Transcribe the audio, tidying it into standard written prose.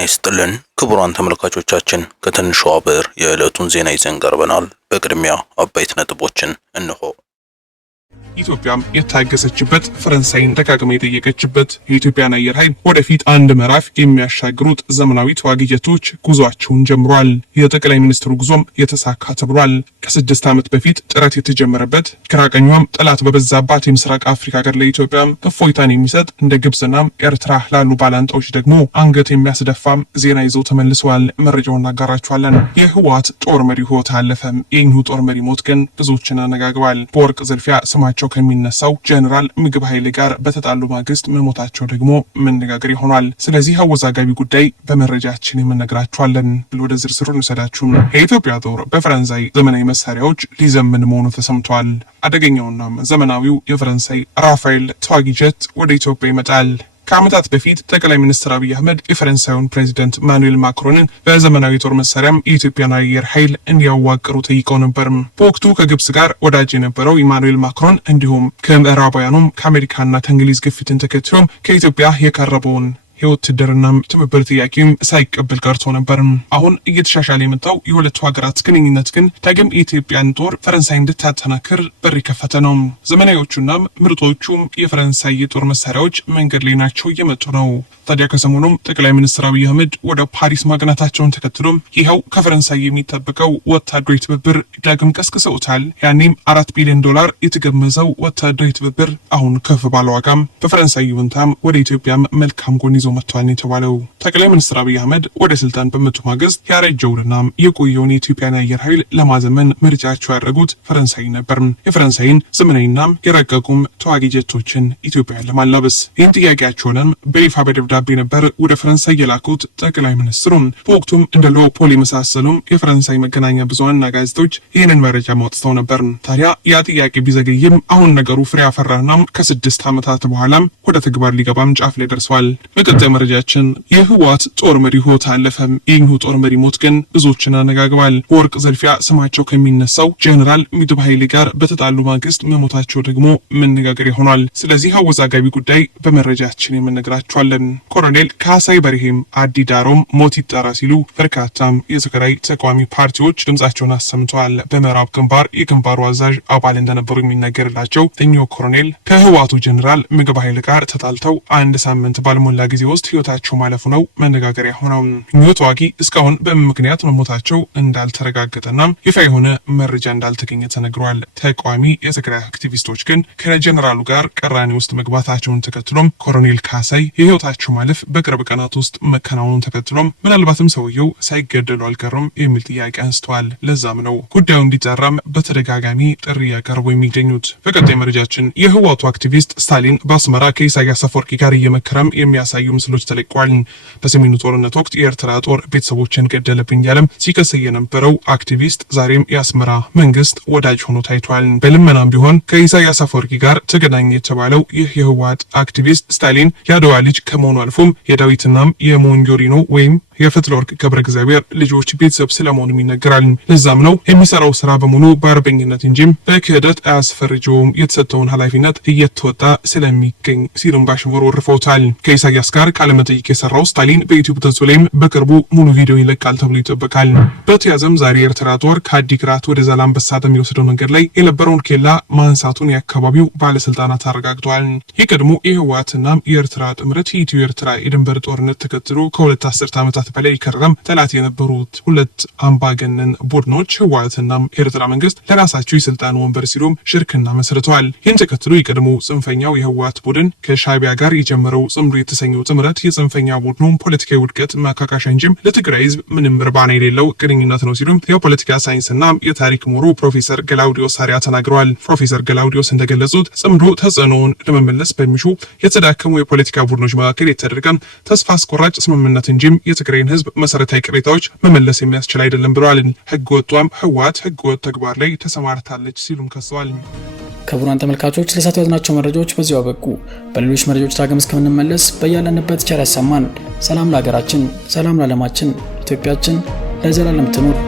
ይስጥልን ክቡራን ተመልካቾቻችን ከትንሿ ብዕር የዕለቱን ዜና ይዘን ቀርበናል። በቅድሚያ አበይት ነጥቦችን እንሆ። ኢትዮጵያም የታገሰችበት ፈረንሳይን ደጋግማ የጠየቀችበት የኢትዮጵያን አየር ኃይል ወደፊት አንድ ምዕራፍ የሚያሻግሩት ዘመናዊ ተዋጊ ጀቶች ጉዟቸውን ጀምሯል። የጠቅላይ ሚኒስትሩ ጉዞም የተሳካ ተብሏል። ከ6 ዓመት በፊት ጥረት የተጀመረበት ግራቀኛም ጠላት በበዛባት የምስራቅ አፍሪካ ሀገር ለኢትዮጵያ እፎይታን የሚሰጥ እንደ ግብጽና ኤርትራ ላሉ ባላንጣዎች ደግሞ አንገት የሚያስደፋም ዜና ይዘው ተመልሰዋል። መረጃውን እናጋራችኋለን። የህወሓት ጦር መሪ ህይወት አለፈ። የእኚሁ ጦር መሪ ሞት ግን ብዙዎችን አነጋግሯል። በወርቅ ዝርፊያ ስማቸው ከሚነሳው ጀነራል ምግብ ኃይሌ ጋር በተጣሉ ማግስት መሞታቸው ደግሞ መነጋገር ይሆናል። ስለዚህ አወዛጋቢ ጉዳይ በመረጃችን የምንነግራችኋለን። ወደ ዝርዝሩ እንሰዳችሁ። የኢትዮጵያ ጦር በፈረንሳይ ዘመናዊ መሳሪያዎች ሊዘምን መሆኑ ተሰምቷል። አደገኛውና ዘመናዊው የፈረንሳይ ራፋኤል ተዋጊ ጀት ወደ ኢትዮጵያ ይመጣል። ከዓመታት በፊት ጠቅላይ ሚኒስትር አብይ አህመድ የፈረንሳዩን ፕሬዚደንት ማኑኤል ማክሮንን በዘመናዊ ጦር መሳሪያም የኢትዮጵያን አየር ኃይል እንዲያዋቅሩ ጠይቀው ነበር። በወቅቱ ከግብጽ ጋር ወዳጅ የነበረው ኢማኑኤል ማክሮን እንዲሁም ከምዕራባውያኑም ከአሜሪካና ከእንግሊዝ ግፊትን ተከትሎም ከኢትዮጵያ የቀረበውን የውትድርና ትብብር ጥያቄም ሳይቀበል ቀርቶ ነበር። አሁን እየተሻሻለ የመጣው የሁለቱ ሀገራት ግንኙነት ግን ዳግም የኢትዮጵያን ጦር ፈረንሳይ እንድታጠናክር በር የከፈተ ነው። ዘመናዊዎቹና ምርጦቹም የፈረንሳይ የጦር መሳሪያዎች መንገድ ላይ ናቸው እየመጡ ነው። ታዲያ ከሰሞኑም ጠቅላይ ሚኒስትር አብይ አህመድ ወደ ፓሪስ ማቅናታቸውን ተከትሎም ይኸው ከፈረንሳይ የሚጠበቀው ወታደራዊ ትብብር ዳግም ቀስቅሰውታል። ያኔም $4 ቢሊዮን የተገመተው ወታደራዊ ትብብር አሁን ከፍ ባለ ዋጋም በፈረንሳይ ይሁንታም ወደ ኢትዮጵያም መልካም ጎን ይዞ መጥቷል የተባለው ጠቅላይ ሚኒስትር አብይ አህመድ ወደ ስልጣን በመጡ ማግስት ያረጀውንና የቆየውን የኢትዮጵያን አየር ኃይል ለማዘመን ምርጫቸው ያደረጉት ፈረንሳይ ነበር። የፈረንሳይን ዘመናዊና የረቀቁም ተዋጊ ጀቶችን ኢትዮጵያን ለማላበስ ይህን ጥያቄያቸውንም በይፋ በደብዳቤ ነበር ወደ ፈረንሳይ የላኩት ጠቅላይ ሚኒስትሩም። በወቅቱም እንደ ሎፖል የመሳሰሉም የፈረንሳይ መገናኛ ብዙሃንና ጋዜጦች ይህንን መረጃ ማውጥተው ነበር። ታዲያ ያ ጥያቄ ቢዘገይም አሁን ነገሩ ፍሬ አፈራና ከ6 ዓመታት በኋላም ወደ ተግባር ሊገባም ጫፍ ላይ ደርሷል። በቀጣይ መረጃችን የህወሓት ጦር መሪ ህይወት አለፈ። የእኚሁ ጦር መሪ ሞት ግን ብዙዎችን አነጋግሯል። በወርቅ ዘርፊያ ስማቸው ከሚነሳው ጀነራል ምግብ ኃይሌ ጋር በተጣሉ ማግስት መሞታቸው ደግሞ መነጋገር ይሆናል። ስለዚህ አወዛጋቢ ጉዳይ በመረጃችን የምንነግራችኋለን። ኮሎኔል ካሳይ በርሄም አዲ ዳሮም ሞት ይጠራ ሲሉ በርካታም የትግራይ ተቃዋሚ ፓርቲዎች ድምጻቸውን አሰምተዋል። በምዕራብ ግንባር የግንባሩ አዛዥ አባል እንደነበሩ የሚነገርላቸው እኚሁ ኮሎኔል ከህወሓቱ ጀነራል ምግብ ኃይሌ ጋር ተጣልተው አንድ ሳምንት ባልሞላ ጊዜ ውስጥ ህይወታቸው ማለፉ ነው መነጋገሪያ ሆነው። እኚሁ ተዋጊ እስካሁን በምን ምክንያት መሞታቸው እንዳልተረጋገጠና ይፋ የሆነ መረጃ እንዳልተገኘ ተነግሯል። ተቃዋሚ የትግራይ አክቲቪስቶች ግን ከጀነራሉ ጋር ቅራኔ ውስጥ መግባታቸውን ተከትሎም ኮሎኔል ካሳይ የህይወታቸው ማለፍ በቅርብ ቀናት ውስጥ መከናወኑን ተከትሎም ምናልባትም ሰውየው ሳይገደሉ አልቀሩም የሚል ጥያቄ አንስተዋል። ለዛም ነው ጉዳዩ እንዲጣራም በተደጋጋሚ ጥሪ ያቀርቡ የሚገኙት። በቀጣይ መረጃችን የህወሓቱ አክቲቪስት ስታሊን በአስመራ ከኢሳያስ አፈወርቂ ጋር እየመከረም የሚያሳዩ ምስሎች ተለቀዋል። በሰሜኑ ጦርነት ወቅት የኤርትራ ጦር ቤተሰቦችን ገደለብኝ ያለም ሲከስ የነበረው አክቲቪስት ዛሬም የአስመራ መንግስት ወዳጅ ሆኖ ታይቷል። በልመናም ቢሆን ከኢሳያስ አፈወርቂ ጋር ተገናኘ የተባለው ይህ የህወሓት አክቲቪስት ስታሊን ያደዋ ልጅ ከመሆኑ አልፎም የዳዊትናም የሞንጆሪኖ ወይም የፈትለወርቅ ገብረ እግዚአብሔር ልጆች ቤተሰብ ስለመሆኑ ይነገራል። ለዛም ነው የሚሰራው ስራ በሙሉ በአርበኝነት እንጂም በክህደት አያስፈርጀውም፣ የተሰጠውን ኃላፊነት እየተወጣ ስለሚገኝ ሲሉም ባሽሙር ወርፈውታል። ከኢሳያስ ጋር ቃለመጠይቅ የሰራው ስታሊን በዩቲዩብ ገጹ ላይም በቅርቡ ሙሉ ቪዲዮ ይለቃል ተብሎ ይጠበቃል። በተያዘም ዛሬ የኤርትራ ጦር ከአዲግራት ወደ ዛላምበሳ በሚወስደው መንገድ ላይ የነበረውን ኬላ ማንሳቱን የአካባቢው ባለስልጣናት አረጋግጠዋል። የቀድሞ የህወሓትና የኤርትራ ጥምረት የኢትዮ ኤርትራ የድንበር ጦርነት ተከትሎ ከሁለት አስርት ዓመታት በላይ ከረም ጠላት የነበሩት ሁለት አምባገነን ቡድኖች ህወሓትና ኤርትራ መንግስት ለራሳቸው የስልጣን ወንበር ሲሉም ሽርክና መስርተዋል። ይህን ተከትሎ የቀድሞ ጽንፈኛው የህወሓት ቡድን ከሻዕቢያ ጋር የጀመረው ጽምዶ የተሰኘው ጥምረት የጽንፈኛ ቡድኑን ፖለቲካዊ ውድቀት ማካካሻ እንጂም ለትግራይ ህዝብ ምንም ርባና የሌለው ግንኙነት ነው ሲሉም የፖለቲካ ሳይንስና የታሪክ ምሁሩ ፕሮፌሰር ገላውዲዮስ አሪያ ተናግረዋል። ፕሮፌሰር ገላውዲዮስ እንደገለጹት ጽምዶ ተጽዕኖውን ለመመለስ በሚሹ የተዳከሙ የፖለቲካ ቡድኖች መካከል የተደረገም ተስፋ አስቆራጭ ስምምነት እንጂም የትግራይን ህዝብ መሰረታዊ ቅሬታዎች መመለስ የሚያስችል አይደለም ብለዋል። ህገ ወጧም ህወሓት ህገ ወጥ ተግባር ላይ ተሰማርታለች ሲሉም ከሰዋል። ክቡራን ተመልካቾች ለሰዓቱ ያዝናቸው መረጃዎች በዚሁ አበቁ። በሌሎች መረጃዎች ዳግም እስከምንመለስ በያለንበት ቸር ያሰማን። ሰላም ለሀገራችን፣ ሰላም ለዓለማችን፣ ኢትዮጵያችን ለዘላለም ትኑር።